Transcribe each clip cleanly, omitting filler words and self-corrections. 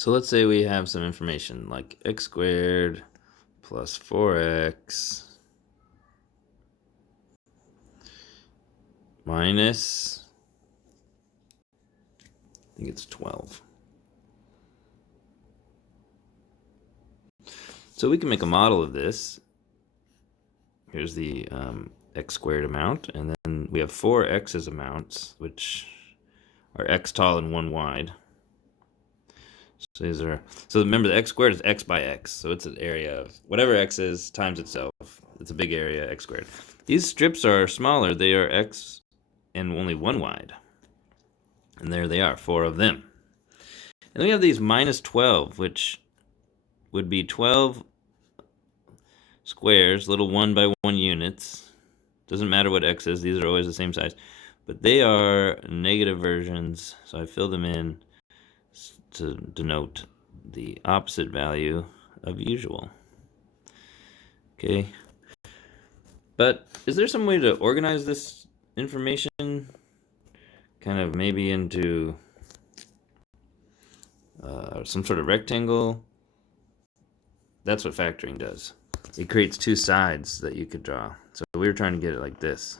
So let's say we have some information like x squared plus 4x minus, I think it's 12. So we can make a model of this. Here's the x squared amount, and then we have 4 x's amounts, which are x tall and 1 wide. So these are, so remember the x squared is x by x, so it's an area of whatever x is times itself. It's a big area, x squared. These strips are smaller, they are x and only 1 wide. And there they are, 4 of them. And then we have these minus 12, which would be 12 squares, little 1 by 1 units. Doesn't matter what x is, these are always the same size. But they are negative versions, so I fill them in to denote the opposite value of usual. Okay. But is there some way to organize this information kind of maybe into some sort of rectangle? That's what factoring does. It creates 2 sides that you could draw. So we were trying to get it like this.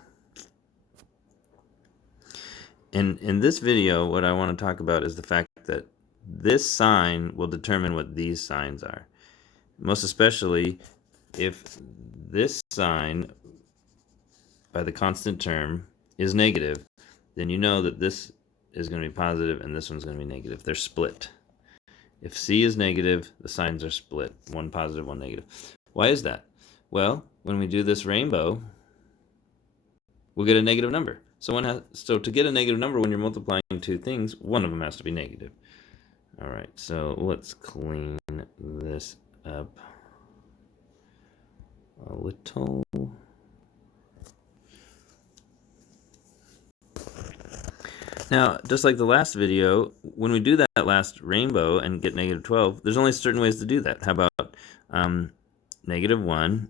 In this video, what I want to talk about is the fact that this sign will determine what these signs are. Most especially if this sign by the constant term is negative, then you know that this is going to be positive and this one's going to be negative. They're split. If C is negative, the signs are split. One positive, one negative. Why is that? Well, when we do this rainbow, we'll get a negative number. So to get a negative number when you're multiplying 2 things, one of them has to be negative. All right, so let's clean this up a little. Now, just like the last video, when we do that last rainbow and get negative 12, there's only certain ways to do that. How about negative 1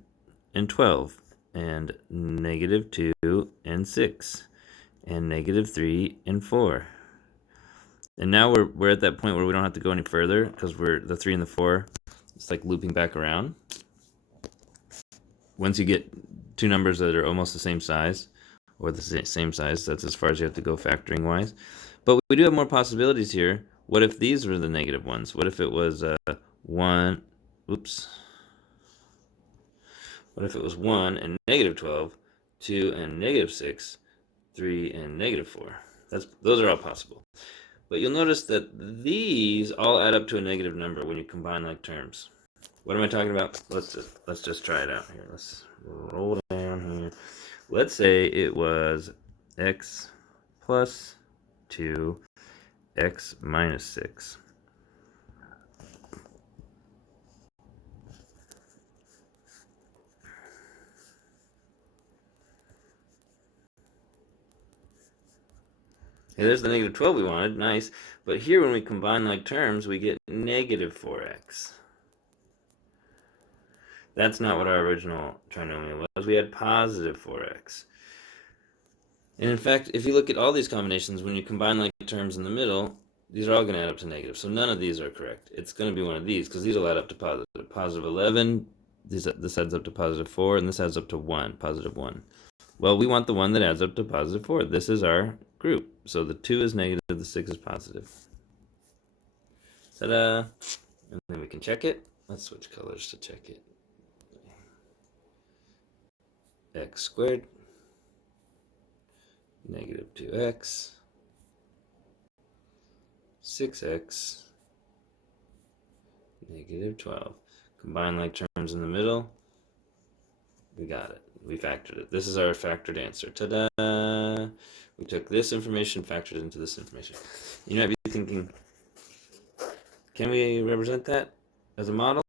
and 12, and negative 2 and 6, and negative 3 and 4. And now we're at that point where we don't have to go any further because we're the 3 and the 4. It's like looping back around. Once you get 2 numbers that are almost the same size, or the same size, that's as far as you have to go factoring wise. But we do have more possibilities here. What if these were the negative ones? What if it was 1, oops. What if it was 1 and negative 12, 2 and negative 6, 3 and negative 4? Those are all possible. But you'll notice that these all add up to a negative number when you combine like terms. What am I talking about? Let's just try it out here. Let's roll down here. Let's say it was x plus 2, x minus 6. Okay, there's the negative 12 we wanted, nice. But here when we combine like terms, we get negative 4x. That's not what our original trinomial was. We had positive 4x. And in fact, if you look at all these combinations, when you combine like terms in the middle, these are all going to add up to negative. So none of these are correct. It's going to be one of these because these will add up to positive. Positive 11, this adds up to positive 4, and this adds up to 1, positive 1. Well, we want the one that adds up to positive 4. This is our group. So the 2 is negative, the 6 is positive. Ta-da! And then we can check it. Let's switch colors to check it. X squared, negative 2x, 6x, negative 12. Combine like terms in the middle. We got it. We factored it. This is our factored answer. Ta-da! We took this information, factored it into this information. You might be thinking, can we represent that as a model?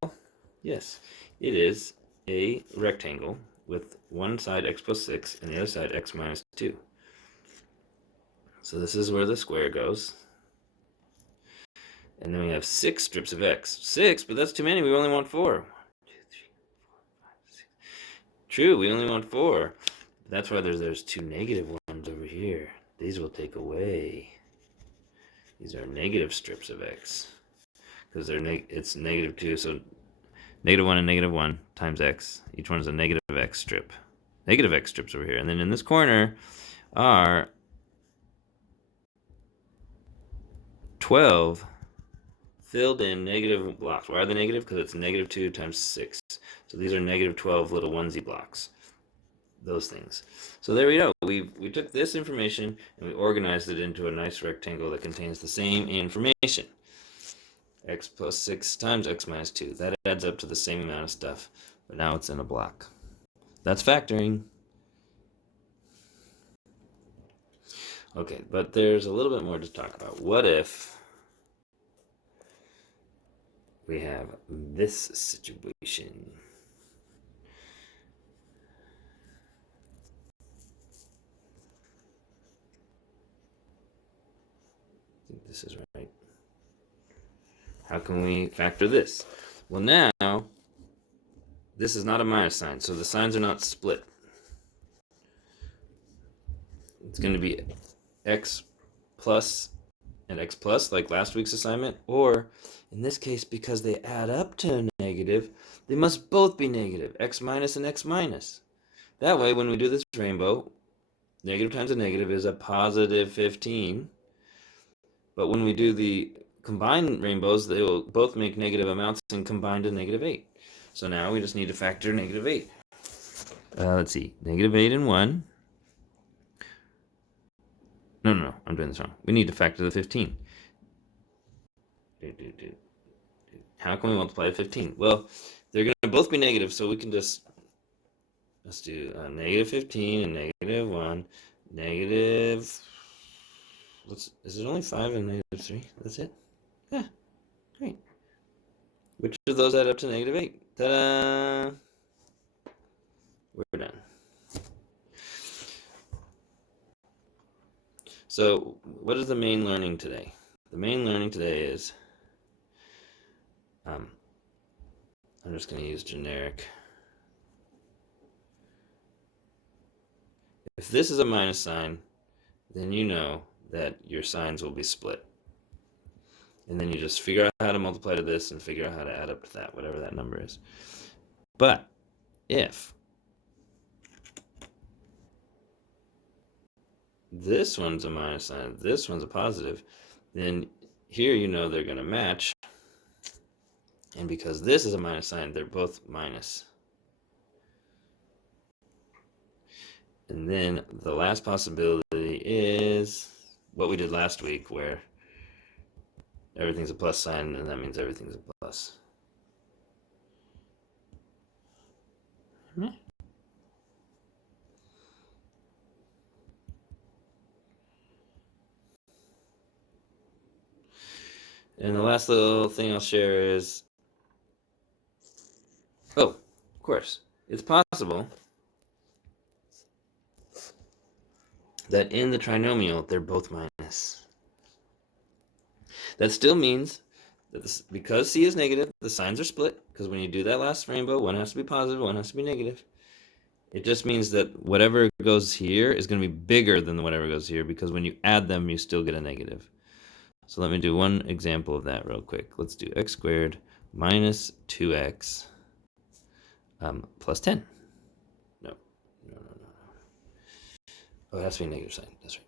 Yes. It is a rectangle with one side x plus 6 and the other side x minus 2. So this is where the square goes. And then we have 6 strips of x. 6, but that's too many. We only want 4. 1, 2, 3, 4, 5, 6. True, we only want 4. That's why there's 2 negative ones over here. These will take away. These are negative strips of x. because it's negative 2, so negative 1 and negative 1 times x. Each one is a negative x strip. Negative x strips over here. And then in this corner are 12 filled in negative blocks. Why are they negative? Because it's negative 2 times 6. So these are negative 12 little onesie blocks. Those things. So there we go. We took this information and we organized it into a nice rectangle that contains the same information. X plus 6 times x minus 2. That adds up to the same amount of stuff, but now it's in a block. That's factoring. Okay, but there's a little bit more to talk about. What if we have this situation? I think this is right. How can we factor this? Well, now, this is not a minus sign, so the signs are not split. It's going to be x plus and x plus, like last week's assignment, or in this case, because they add up to a negative, they must both be negative, x minus and x minus. That way, when we do this rainbow, negative times a negative is a positive 15. But when we do the combined rainbows, they will both make negative amounts and combine to negative 8. So now we just need to factor negative 8. Let's see. Negative 8 and 1. No, I'm doing this wrong. We need to factor the 15. How can we multiply the 15? Well, they're going to both be negative, so we can just, let's do negative 15 and negative 1. Negative, is it only 5 and negative 3? That's it? Yeah, great. Which of those add up to negative 8? Ta-da! We're done. So, what is the main learning today? The main learning today is, I'm just going to use generic. If this is a minus sign, then you know that your signs will be split. And then you just figure out how to multiply to this and figure out how to add up to that, whatever that number is. But if this one's a minus sign, this one's a positive, then here you know they're going to match. And because this is a minus sign, they're both minus. And then the last possibility is what we did last week, where everything's a plus sign, and that means everything's a plus. And the last little thing I'll share is, of course, it's possible that in the trinomial, they're both minus. That still means that this, because C is negative, the signs are split, because when you do that last rainbow, one has to be positive, one has to be negative. It just means that whatever goes here is going to be bigger than whatever goes here, because when you add them, you still get a negative. So let me do one example of that real quick. Let's do x squared minus 2x plus 10. No. Oh, it has to be a negative sign. That's right.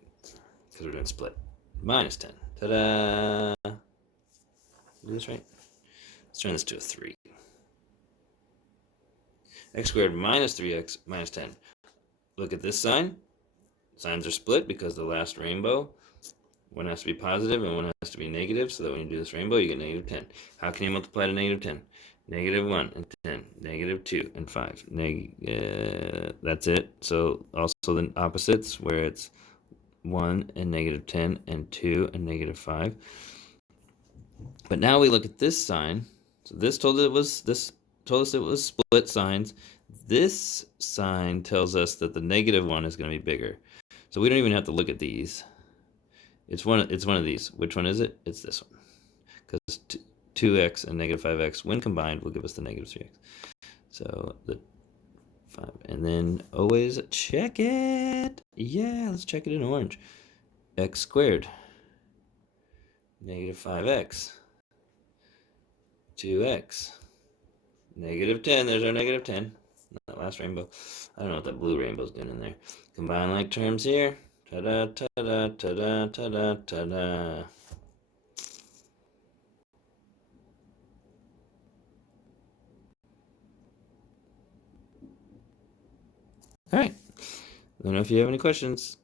Because we're doing split. Minus 10. Ta-da! Do this right? Let's turn this to a 3. X squared minus 3x minus 10. Look at this sign. Signs are split because the last rainbow, one has to be positive and one has to be negative, so that when you do this rainbow, you get negative 10. How can you multiply to negative 10? Negative 1 and 10, negative 2 and 5. That's it. So also the opposites, where it's 1 and negative 10 and 2 and negative 5. But now we look at this sign. So this told us it was split signs. This sign tells us that the negative one is going to be bigger. So we don't even have to look at these. It's one of these. Which one is it? It's this one. Because 2x and negative 5x, when combined, will give us the negative 3x. So the 5. And then always check it. Yeah, let's check it in orange. X squared. Negative 5x. 2x. Negative 10. There's our negative 10. That last rainbow. I don't know what that blue rainbow's doing in there. Combine like terms here. Ta-da, ta-da, ta-da, ta-da, ta-da. All right. Let me know if you have any questions.